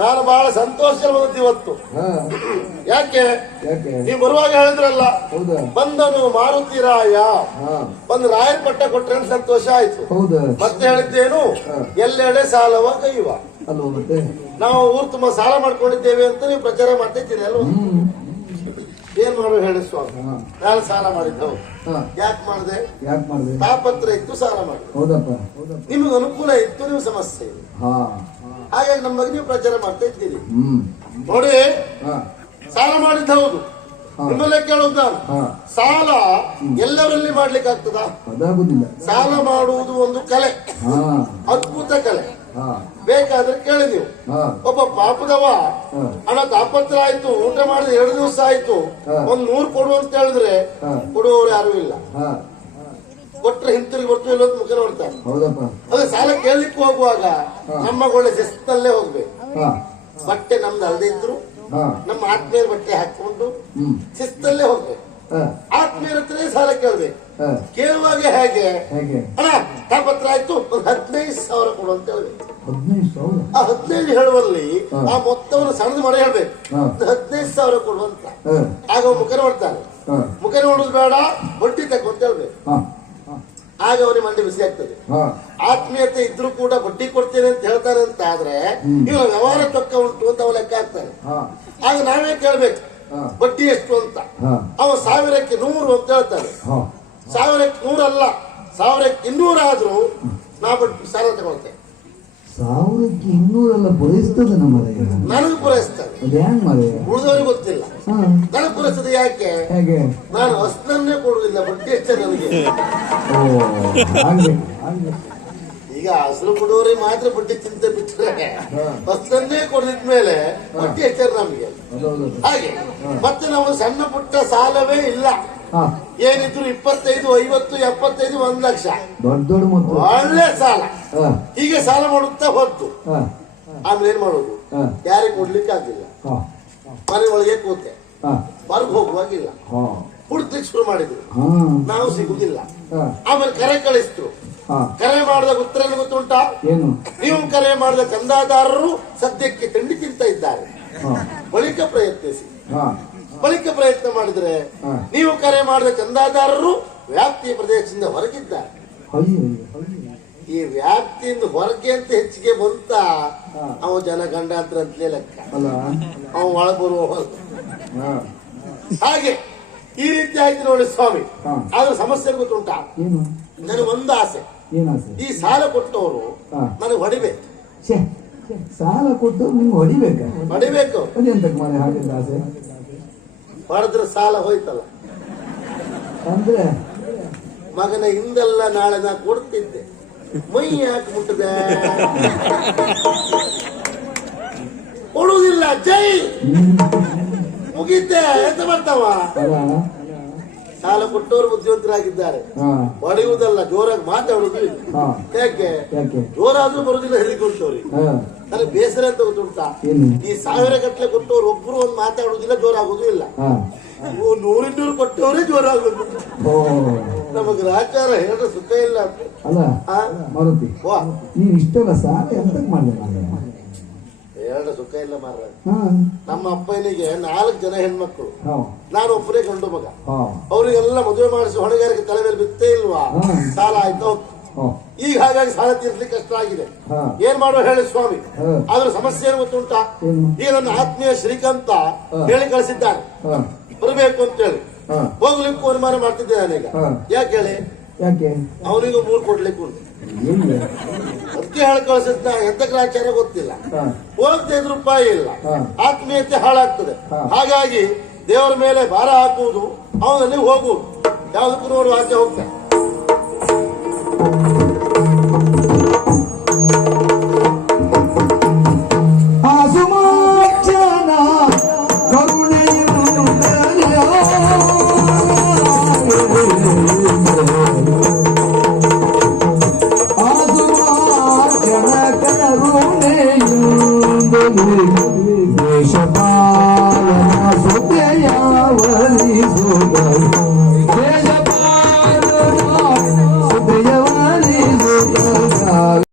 ನಾನು ಬಹಳ ಸಂತೋಷ ಇವತ್ತು. ಯಾಕೆ? ನೀವು ಬರುವಾಗ ಹೇಳಿದ್ರಲ್ಲ ಬಂದನು ಮಾರುತಿರಾಯ ಹಾ. ಬಂದು ರಾಯರ ಪಟ್ಟ ಕೊಟ್ರೆ ಸಂತೋಷ ಆಯ್ತು. ಮತ್ತೆ ಹೇಳಿದ್ದೇನು. ಎಲ್ಲೆಡೆ ಸಾಲವ ಕೈವ. ನಾವು ಊರು ತುಂಬಾ ಸಾಲ ಮಾಡ್ಕೊಂಡಿದ್ದೇವೆ ಅಂತ ನೀವು ಪ್ರಚಾರ ಮಾಡ್ತಿದ್ದೀನಿ ಅಲ್ವಾ? ಏನ್ ಮಾಡೋ ಹೇಳಿ ಸ್ವಾಮಿ? ನಾನು ಸಾಲ ಮಾಡಿದ್ದವು ಯಾಕೆ ಮಾಡಿದೆ? ಯಾಕೆ ಮಾಡಿದೆ? ತಾಪತ್ರ ಇತ್ತು ಸಾಲ ಮಾಡಿ ಹೌದಪ್ಪ. ನಿಮಗೆ ಅನುಕೂಲ ಇತ್ತು ನೀವು ಸಮಸ್ಯೆ. ಹಾ. ಹಾಗಾಗಿ ನಮ್ಮ ಬಗ್ಗೆ ನೀವು ಪ್ರಚಾರ ಮಾಡ್ತಾ ಇದ್ದೀರಿ. ನೋಡಿ ಹಾ. ಸಾಲ ಮಾಡಿದ್ದ ಹೌದು. ನಿಮ್ಮಲ್ಲೇ ಕೇಳೋದು ಹಾ. ಸಾಲ ಎಲ್ಲರಲ್ಲಿ ಮಾಡ್ಲಿಕ್ಕೆ ಆಗ್ತದ ಸಾಲ ಮಾಡುವುದು ಒಂದು ಕಲೆ. ಹಾ. ಅದ್ಭುತ ಕಲೆ. ಬೇಕಾದ್ರೆ ಕೇಳಿ ನೀವು. ಒಬ್ಬ ಪಾಪದವ. ಹಣ ತಾಪತ್ರ ಆಯ್ತು ಊಟ ಮಾಡಿದ ಎರಡು ದಿವಸ ಆಯ್ತು. ಒಂದ್ ನೂರು ಕೊಡು ಅಂತ ಹೇಳಿದ್ರೆ. ಕೊಡುವವರು ಯಾರು ಇಲ್ಲ. ಕೊಟ್ರೆ ಹಿಂತಿರುಗಿ ಕೊಟ್ಟು ಇಲ್ಲ ಮುಖ ನೋಡ್ತಾರೆ. ಅದೇ ಸಾಲ ಕೇಳಲಿಕ್ಕೆ ಹೋಗುವಾಗ ನಮ್ಮ ಒಳ್ಳೆ ಶಿಸ್ತಲ್ಲೇ ಹೋಗ್ಬೇಕು. ಬಟ್ಟೆ ನಮ್ದು ಅಲ್ಲದೆ ಇದ್ರು. ನಮ್ಮ ಆತ್ಮೀಯರ ಬಟ್ಟೆ ಹಾಕೊಂಡು ಶಿಸ್ತಲ್ಲೇ ಹೋಗ್ಬೇಕು. ಹತ್ರನೇ ಸಾಲ ಕೇಳ್ಬೇಕು ಕೇಳುವಾಗ ಹೇಗೆ? ಪತ್ರ ಅಣ್ಣ ತಾಪತ್ರ ಆಯ್ತು ಒಂದು ಹದಿನೈದು ಸಾವಿರ ಕೊಡು ಅಂತ ಹೇಳ್ಬೇಕು ಆ ಹದಿನೈದು ಹೇಳುವಲ್ಲಿ ಆ ಮೊತ್ತವನ್ನು ಸಣ್ಣದು ಮಾಡಿ ಹೇಳ್ಬೇಕು ಹದಿನೈದು ಸಾವಿರ ಕೊಡು ಅಂತ. ಆಗ ಮುಖ ನೋಡ್ತಾರೆ ಮುಖ ನೋಡುದು ಬೇಡ ಬಡ್ಡಿ ತಗೋ ಅಂತ ಹೇಳ್ಬೇಕು ಆಗ ಅವನಿಗೆ ಮಂಡಿ ಬಿಸಿ ಆಗ್ತದೆ. ಆತ್ಮೀಯತೆ ಇದ್ರೂ ಕೂಡ ಬಡ್ಡಿ ಕೊಡ್ತೇನೆ ಅಂತ ಹೇಳ್ತಾರೆ ಅಂತ ಆದ್ರೆ ಇವಾಗ ವ್ಯವಹಾರ ತಕ್ಕ ಉಂಟು ಅಂತ ಅವ ಲೆಕ್ಕ ಹಾಕ್ತಾರೆ ಹಾ. ಆಗ ನಾವೇ ಕೇಳ್ಬೇಕು ಬಡ್ಡಿ ಎಷ್ಟು ಅಂತ? ಅವ ಸಾವಿರಕ್ಕೆ ನೂರು ಅಂತ ಹೇಳ್ತಾರೆ. ಹಾ. ಸಾವಿರಕ್ಕೆ ನೂರಲ್ಲ ಸಾವಿರಕ್ಕೆ ಇನ್ನೂರು ಆದ್ರೂ ನಾ ಬಡ್ಡಿ ಸಾಲ ತಗೊಳ್ತೇನೆ. ಸಾವಿರಕ್ಕೆ ಇನ್ನೂರೆಲ್ಲ ಪೂರೈಸ್ತದೆ ನಮ್ಮ ನನಗೆ ಪೂರೈಸ್ತದೆ. ಹೆಂಗ್ ಉಳಿದವರಿಗೆ ಗೊತ್ತಿಲ್ಲ. ನನಗೆ ಪೂರೈಸ್ತದೆ ಯಾಕೆ? ನಾನು ಅಷ್ಟನ್ನೇ ಕೊಡುವುದಿಲ್ಲ ಬಡ್ಡಿ ಹೆಚ್ಚ ನನಗೆ. ಈಗ ಹಸಿರು ಕೊಡುವವರಿಗೆ ಮಾತ್ರ ಬಡ್ಡಿ ಚಿಂತೆ ಬಿಟ್ಟರೆ ಹಸಿರನ್ನೇ ಕೊಡಿದ ಮೇಲೆ ಬಡ್ಡಿ ಹೆಚ್ಚಾರ ನಮಗೆ. ಹಾಗೆ ಮತ್ತೆ ನಾವು ಸಣ್ಣ ಪುಟ್ಟ ಸಾಲವೇ ಇಲ್ಲ. ಏನಿದ್ರು ಇಪ್ಪತ್ತೈದು ಐವತ್ತು ಎಪ್ಪತ್ತೈದು ಒಂದ್ ಲಕ್ಷ. ಒಳ್ಳೆ ಸಾಲ. ಹೀಗೆ ಸಾಲ ಮಾಡುತ್ತಾ ಹೊತ್ತು ಆಮೇಲೆ ಏನ್ ಮಾಡೋದು? ಯಾರಿ ಯಾರಿಗೆ ಕೊಡ್ಲಿಕ್ಕೆ ಆಗಿಲ್ಲ ಮನೆ ಒಳಗೆ ಕೂತೆ. ಹೊರಗೆ ಹೋಗುವಾಗಿಲ್ಲ. ಹುಡುಕ್ಲಿಕ್ಕೆ ಶುರು ಮಾಡಿದ್ರು. ನಾವು ಸಿಗುದಿಲ್ಲ. ಆಮೇಲೆ ಕರೆ ಕಳಿಸಿದ್ರು. ಹಾ ಕರೆ ಮಾಡಿದ ಉತ್ತರ ಏನು ಗೊತ್ತುಂಟಾ? ಏನು? ನೀವು ಕರೆ ಮಾಡಿದ ಚಂದಾದಾರರು ಸದ್ಯಕ್ಕೆ ತಿಂಡಿ ತಿಂತ ಇದ್ದಾರೆ ಬಳಿಕ ಪ್ರಯತ್ನಿಸಿ. ಬಳಿಕ ಪ್ರಯತ್ನ ಮಾಡಿದ್ರೆ ನೀವು ಕರೆ ಮಾಡಿದ ಚಂದಾದಾರರು ವ್ಯಾಪ್ತಿಯ ಪ್ರದೇಶದಿಂದ ಹೊರಗಿದ್ದಾರೆ. ಈ ವ್ಯಾಪ್ತಿಯಿಂದ ಹೊರಗೆ ಅಂತ ಹೆಚ್ಚಿಗೆ ಬಂತ. ಅವ ಜನ ಗಂಡಾಂತರ ಅಂತಲೇ ಲೆಕ್ಕ ಅವ ಒಳ ಬರುವ ಹಾಗೆ ಈ ರೀತಿ ಆಯ್ತು ನೋಡಿ ಸ್ವಾಮಿ. ಆದ್ರೆ ಸಮಸ್ಯೆ ಗೊತ್ತುಂಟಾ? ಏನು? ನನಗೆ ಒಂದು ಆಸೆ. ಏನಾಸೆ ಈ ಸಾಲ ಕೊಟ್ಟವರು ಹಾ. ನನಗೆ ಹೊಡಿಬೇಕು. ಛೇ ಛೇ, ಸಾಲ ಕೊಟ್ಟು ನಿಮ್ಗೆ ಹೊಡಿಬೇಕು? ಹೊಡಿಬೇಕು. ಅದೆಂತಕ್ ಮಾರೆ ಹಾಗಿದ್ದ ಆಸೆ? ಹೊಡೆದ್ರೆ ಸಾಲ ಹೋಯ್ತಲ್ಲ. ಅಂದ್ರೆ? ಮಗನ ಹಿಂದೆಲ್ಲ ನಾಳೆ ನಾ ಕೊಡ್ತಿದ್ದೆ. ಮೈ ಯಾಕೆ ಮುಟ್ಟದೆ. ಕೊಡುವುದಿಲ್ಲ ಜೈ. ಮುಗಿದ್ದೆ ಎಂತ ಬರ್ತಾವ ಅಲ್ಲ ಸಾಲ ಕೊಟ್ಟವರು ಬುದ್ಧಿವಂತರಾಗಿದ್ದಾರೆ. ಪಡೆಯುವುದಲ್ಲ ಹೊಡೆಯುವುದಲ್ಲ ಜೋರಾಗಿ ಮಾತಾಡುದು ಯಾಕೆ? ಜೋರಾದ್ರೂ ಬರುದಿಲ್ಲ ಹೇಳಿಕೊಳ್ತವ್ರಿ ನನಗೆ ಬೇಸರ ಅಂತ ಗೊತ್ತುಂಟಾ ಈ ಸಾವಿರ ಗಟ್ಟಲೆ ಕೊಟ್ಟವ್ರು ಒಬ್ರು ಒಂದು ಮಾತಾಡುದಿಲ್ಲ ಜೋರಾಗುದು ಇಲ್ಲ. ನೂರಿನ್ನೂರು ಕೊಟ್ಟವರೇ ಜೋರಾಗುದು ನಮಗೆ ರಾಚಾರ ಹೇಳ ಸುಖ ಇಲ್ಲ. ಅಂತ ಇಷ್ಟೆಲ್ಲ ಸಾಲ ಎಂತ ಇಲ್ಲ ಮಾರ ನಮ್ಮ ಅಪ್ಪನಿಗೆ ನಾಲ್ಕು ಜನ ಹೆಣ್ಮಕ್ಳು. ನಾನು ಒಬ್ಬನೇ ಗಂಡು ಮಗ. ಅವರಿಗೆಲ್ಲ ಮದುವೆ ಮಾಡಿಸಿ ಹೊಣೆಗಾರಿಕೆ ತಲೆ ಮೇಲೆ ಬಿತ್ತೇ ಇಲ್ವಾ? ಸಾಲ ಆಯ್ತು ಈಗ ಹಾಗಾಗಿ ಸಾಲ ತೀರ್ಸ್ಲಿಕ್ಕೆ ಕಷ್ಟ ಆಗಿದೆ. ಏನ್ ಮಾಡೋ ಹೇಳಿ ಸ್ವಾಮಿ? ಅದ್ರ ಸಮಸ್ಯೆ ಏನು ಗೊತ್ತುಂಟಾ? ಈಗ ನನ್ನ ಆತ್ಮೀಯ ಶ್ರೀಕಾಂತ. ಹೇಳಿ ಕಳಿಸಿದ್ದಾನೆ. ಹಾ. ಬರಬೇಕು ಅಂತ ಹೇಳಿ. ಹೋಗ್ಲಿಕ್ಕೂ ಅನುಮಾನ ಮಾಡ್ತಿದ್ದೆ ನಾನೀಗ. ಯಾಕೆ ಹೇಳಿ? ಅವನಿಗೂ ಮೂರು ಕೊಡ್ಲಿಕ್ಕೆ ಉಂಟು ಅದಕ್ಕೆ ಹೇಳಿ ಕಳಿಸಿದ್ದ ಎಂತ ಗ್ರಾಚಾರ ಗೊತ್ತಿಲ್ಲ. ಹಾ. ಹೋಗದೆ ರೂಪಾಯಿ ಇಲ್ಲ. ಹಾ. ಆತ್ಮೀಯತೆ ಹಾಳಾಗ್ತದೆ. ಹಾ. ಹಾಗಾಗಿ ದೇವರ ಮೇಲೆ ಭಾರ ಹಾಕುವುದು ಅವನಲ್ಲಿ ಹೋಗುವುದು. ಯಾವುದಕ್ಕೂ ನೋಡುವ ಆಚೆ ಹೋಗ್ತಾನೆ সভা।